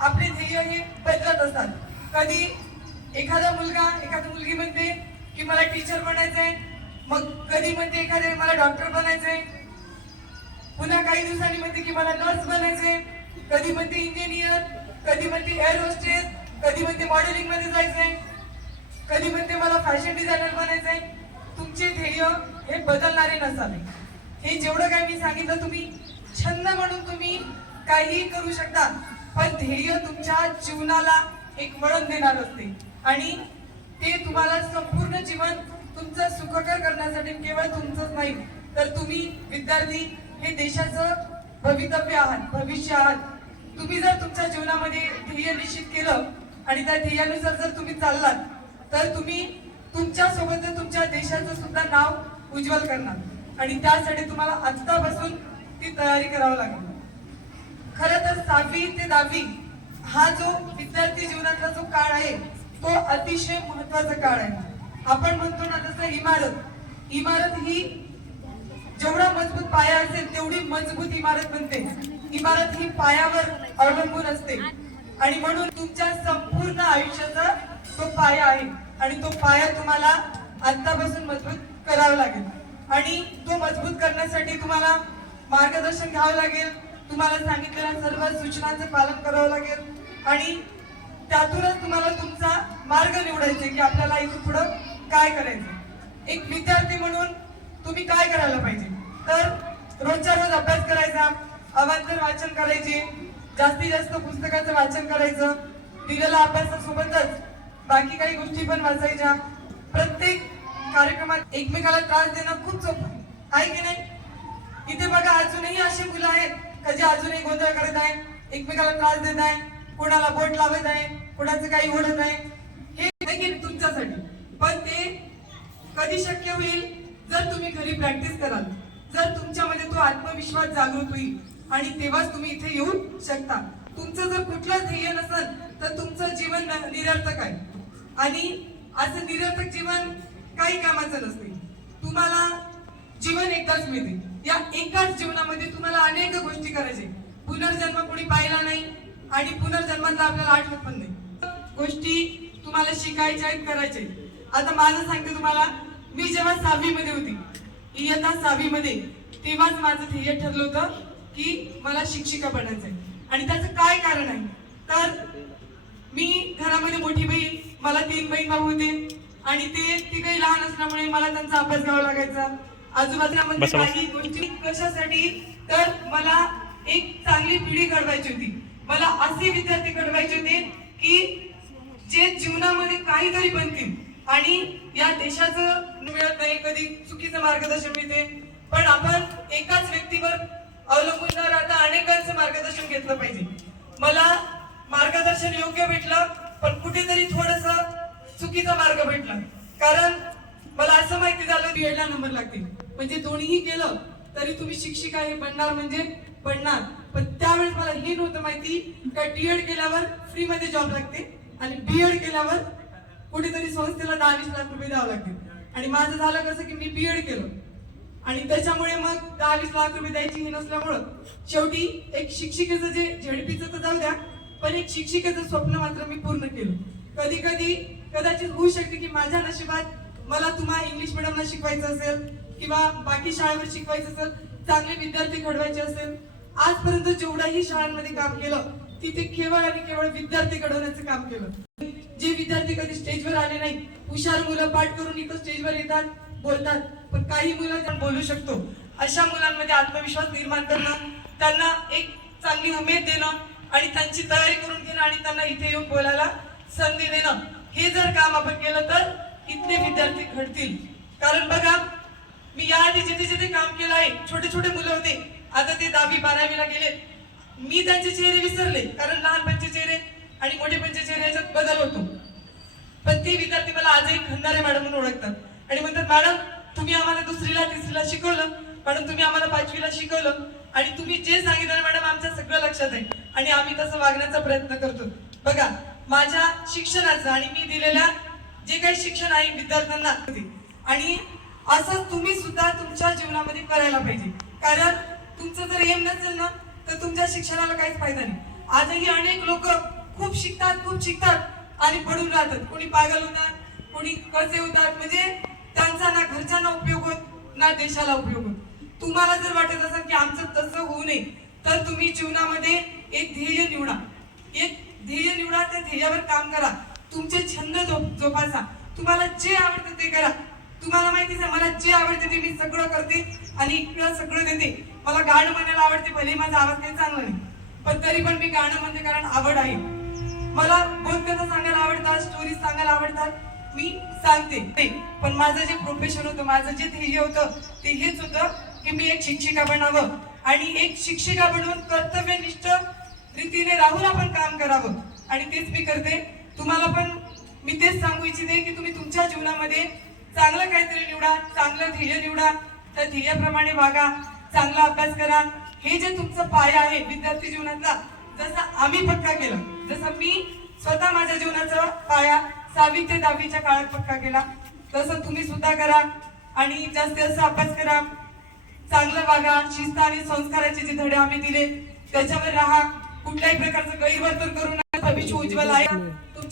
आपले ध्येय हे बदलत असतात. कधी एखादा मुलगा एखादी मुलगी म्हणते की मला टीचर बनायचंय मग कधी म्हणते एखादे मला डॉक्टर बनायचंय पुन्हा काही दिवसांनी म्हणते की मला नर्स बनायचंय कधी म्हणते इंजिनियर कधी म्हणते एअर होस्टेस कधी म्हणते मॉडेलिंगमध्ये जायचंय कधी म्हणते मला फॅशन डिझायनर बनायचंय. तुमचे ध्येय हे बदलणारे नसावे हे जेवढं काही मी सांगितलं तुम्ही छंद म्हणून तुम्ही काहीही करू शकता. पण ध्येय तुमच्या जीवनाला एक वळण देणार असते. आणि ते तुम्हाला संपूर्ण जीवन तुमचं सुखकर करण्यासाठी केवळ तुमचंच नाही तर तुम्ही विद्यार्थी हे देशाचं भवितव्य आहात भविष्य आहात. तुम्ही जर तुमच्या जीवनामध्ये ध्येय निश्चित केलं आणि त्या ध्येयानुसार जर तुम्ही चाललात तर तुम्ही तुमच्यासोबत तुमच्या देशाचं सुद्धा नाव उज्ज्वल करणार. आणि त्यासाठी तुम्हाला आत्तापासून ती तयारी करावी लागेल. खर तर सहावी ते दहावी हा जो विद्यार्थी जीवनातला जो काळ आहे तो अतिशय महत्त्वाचा काळ आहे. आपण म्हणतो ना जसं इमारत. इमारत ही जेवढा मजबूत पाया असेल तेवढी मजबूत इमारत बनते. इमारत ही पायावर अवलंबून असते. आणि म्हणून तुमच्या संपूर्ण आयुष्याचा तो पाया आहे. आणि तो पाया तुम्हाला आतापासून मजबूत करावा लागेल. आणि तो मजबूत करण्यासाठी तुम्हाला मार्गदर्शन घ्यावं लागेल. तुम्हाला सांगितलेल्या सर्व सूचनांचं पालन करावं लागेल. आणि त्यातूनच तुम्हाला तुमचा मार्ग निवडायचा की आपल्याला इथून पुढं काय करायचं. एक विद्यार्थी म्हणून तुम्ही काय करायला पाहिजे? तर रोजच्या रोज अभ्यास करायचा अवांतर वाचन करायचे जास्तीत जास्त पुस्तकाचं वाचन करायचं दिलेल्या अभ्यासासोबतच बाकी काही गोष्टी पण वाचायच्या. प्रत्येक कार्यक्रमात एकमेकाला त्रास देणं खूप सोपं आहे. की नाही? इथे बघा अजूनही अशी मुलं आहेत. का जे अजूनही गोंधळ करत आहे एकमेकाला त्रास देत आहे कोणाला बोट लावत आहे कोणाचं काही ओढत आहे हे देखील तुमच्यासाठी. पण ते कधी शक्य होईल जर तुम्ही घरी प्रॅक्टिस कराल जर तुमच्यामध्ये तो आत्मविश्वास जागृत होईल आणि तेव्हाच तुम्ही इथे येऊ शकता. तुमचं जर कुठलं ध्येय नसेल तर तुमचं जीवन निरर्थक आहे. आणि असं निरर्थक जीवन काही कामाचं नसते. तुम्हाला जीवन एकदाच मिळते. या एकाच जीवनामध्ये तुम्हाला अनेक गोष्टी करायचे. पुनर्जन्म कोणी पाहिला नाही आणि पुनर्जन्माचा आपल्याला आठवत पण नाही. गोष्टी तुम्हाला शिकायच्या आहेत करायच्या आता माझं सांगते तुम्हाला मी जेव्हा सहावी मध्ये होती इयत्ता सहावी मध्ये तेव्हाच माझं ध्येय ठरलं होतं की मला शिक्षिका बनायचंय. आणि त्याचं काय कारण आहे? तर मी घरामध्ये मोठी बहीण मला तीन बहीण भाऊ होते. आणि ते तिघही लहान असल्यामुळे मला त्यांचा अभ्यास घ्यावा लागायचा. आजूबाजूला म्हणजे. काही गोष्टी कशासाठी तर मला एक चांगली पिढी घडवायची होती. मला असे विद्यार्थी घडवायचे होते की जे जीवनामध्ये काहीतरी बनतील. आणि या देशाचं मिळत नाही कधी चुकीचं मार्गदर्शन मिळते. पण आपण एकाच व्यक्तीवर अवलंबून न राहता अनेकांचं मार्गदर्शन घेतलं पाहिजे. मला मार्गदर्शन योग्य भेटलं पण कुठेतरी थोडस चुकीचा मार्ग भेटला. कारण मला असं माहिती झालं ला नंबर लागतील. म्हणजे दोन्हीही केलं तरी तुम्ही शिक्षिका हे बनणार म्हणजे बनणार. पण त्यावेळेस मला हे नव्हतं माहिती का डीएड केल्यावर फ्री मध्ये जॉब लागते आणि बीएड केल्यावर कुठेतरी संस्थेला दहा वीस लाख रुपये द्यावे लागतील. आणि माझं झालं कसं की मी बीएड केलं. आणि त्याच्यामुळे मग दहा वीस लाख रुपये द्यायची हे नसल्यामुळं शेवटी एक शिक्षिकेचं जे झेडपीचं तर जाऊ द्या पण एक शिक्षिकेचं स्वप्न मात्र मी पूर्ण केलं. कधी कधी कदाचित होऊ शकते की माझ्या नशिबात मला तुम्हाला इंग्लिश मिडियमला शिकवायचं असेल किंवा बाकी शाळेवर शिकवायचं असेल चांगले विद्यार्थी घडवायचे असेल आजपर्यंत जेवढ्याही शाळांमध्ये काम केलं तिथे केवळ आणि केवळ विद्यार्थी घडवण्याचं काम केलं. जे विद्यार्थी कधी स्टेजवर आले नाही हुशार मुलं पाठ करून इथं स्टेजवर येतात बोलतात पण काही मुलं आपण बोलू शकतो. अशा मुलांमध्ये आत्मविश्वास निर्माण करणं त्यांना एक चांगली उमेद देणं आणि त्यांची तयारी करून घेणं आणि त्यांना इथे येऊन बोलायला संधी देणं हे जर काम आपण केलं तर इथले विद्यार्थी घडतील. कारण बघा मी याआधी जिथे जिथे काम केलं आहे छोटे छोटे मुलं होते. आता ते दहावी बारावीला गेले. मी त्यांचे चेहरे विसरले कारण लहानपणचे चेहरे आणि मोठेपणचे चेहरे याच्यात बदल होतो. पण ते विद्यार्थी मला आजही खंडारे मॅडम म्हणून ओळखतात. आणि म्हणतात मॅडम तुम्ही आम्हाला दुसरीला तिसरीला शिकवलं. मॅडम तुम्ही आम्हाला पाचवीला शिकवलं. आणि तुम्ही जे सांगितलं मॅडम आमच्या सगळं लक्षात आहे. आणि आम्ही तसं वागण्याचा प्रयत्न करतो. बघा माझ्या शिक्षणाचं आणि मी दिलेल्या जे काही शिक्षण आहे विद्यार्थ्यांना आणि असं तुम्ही सुद्धा तुमच्या जीवनामध्ये करायला पाहिजे. कारण तुमचं जर एम नसेल ना तर तुमच्या शिक्षणाला काहीच फायदा नाही. आजही अनेक लोक खूप शिकतात खूप शिकतात आणि पडून राहतात. कोणी पागल होतात कोणी कसे होतात म्हणजे त्यांचा ना घरच्यांना उपयोग होत ना देशाला उपयोग होत. तुम्हाला जर वाटत असेल की आमचं तसं होऊ नये तर तुम्ही जीवनामध्ये एक ध्येय निवडा. एक ध्येय निवडा त्या ध्येयावर काम करा. तुमचे छंद जोप- जोपासा. तुम्हाला जे आवडतं ते करा. तुम्हाला माहितीच आहे मला जे आवडते ते मी सगळं करते आणि इकडं सगळं देते. मला गाणं म्हणायला आवडते भले माझा आवाज काही चांगला नाही पण तरी पण मी गाणं म्हणते कारण आवड आहे. मला बोलकथा सांगायला आवडतात स्टोरीज सांगायला आवडतात मी सांगते. ते पण माझं जे प्रोफेशन होतं माझं जे ध्येय होतं ते हेच होतं की मी एक शिक्षिका बनावं आणि एक शिक्षिका बनवून कर्तव्यनिष्ठ रीतीने राहून आपण काम करावं. आणि तेच मी करते. तुम्हाला पण मी तेच सांगू इच्छिते की तुम्ही तुमच्या जीवनामध्ये चांगलं काहीतरी निवडा चांगलं ध्येय निवडा. त्या ध्येयाप्रमाणे वागा चांगला अभ्यास करा. हे जे तुमचं पाया आहे विद्यार्थी जीवनातला जसं आम्ही पक्का केलं जसं मी स्वतः माझ्या जीवनाचा पाया सहावी ते दहावीच्या काळात पक्का केला तसं तुम्ही सुद्धा करा आणि जास्तीत जास्त अभ्यास करा. चांगलं वागा शिस्त आणि संस्काराचे जे धडे आम्ही दिले त्याच्यावर राहा. कुठल्याही प्रकारचं गैरवर्तन करू नका. भविष्य उज्ज्वल आहे.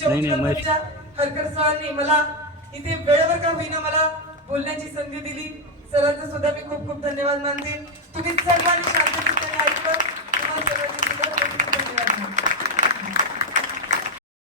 तुमच्या सरांनी मला इथे वेळेवर का होईना मला बोलण्याची संधी दिली? सरांचं सुद्धा मी खूप खूप धन्यवाद मानते. तुम्ही सर्वांनी शांतचित्ताने ऐकलं. तुम्हाला